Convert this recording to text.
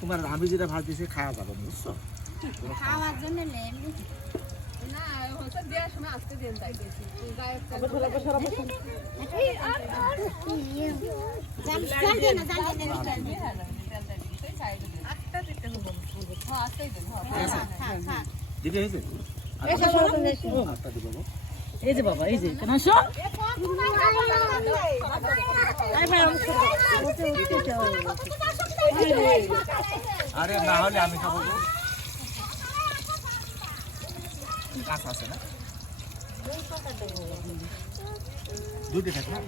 তোমার আমি যেটা ভাবতেছি খাওয়া যাবে বুঝছো খাওয়ার জন্য এই যে বাবা এই যে কেন আরে না হলে আমি খাবো কাঁচা আছে না দুটো থাকে না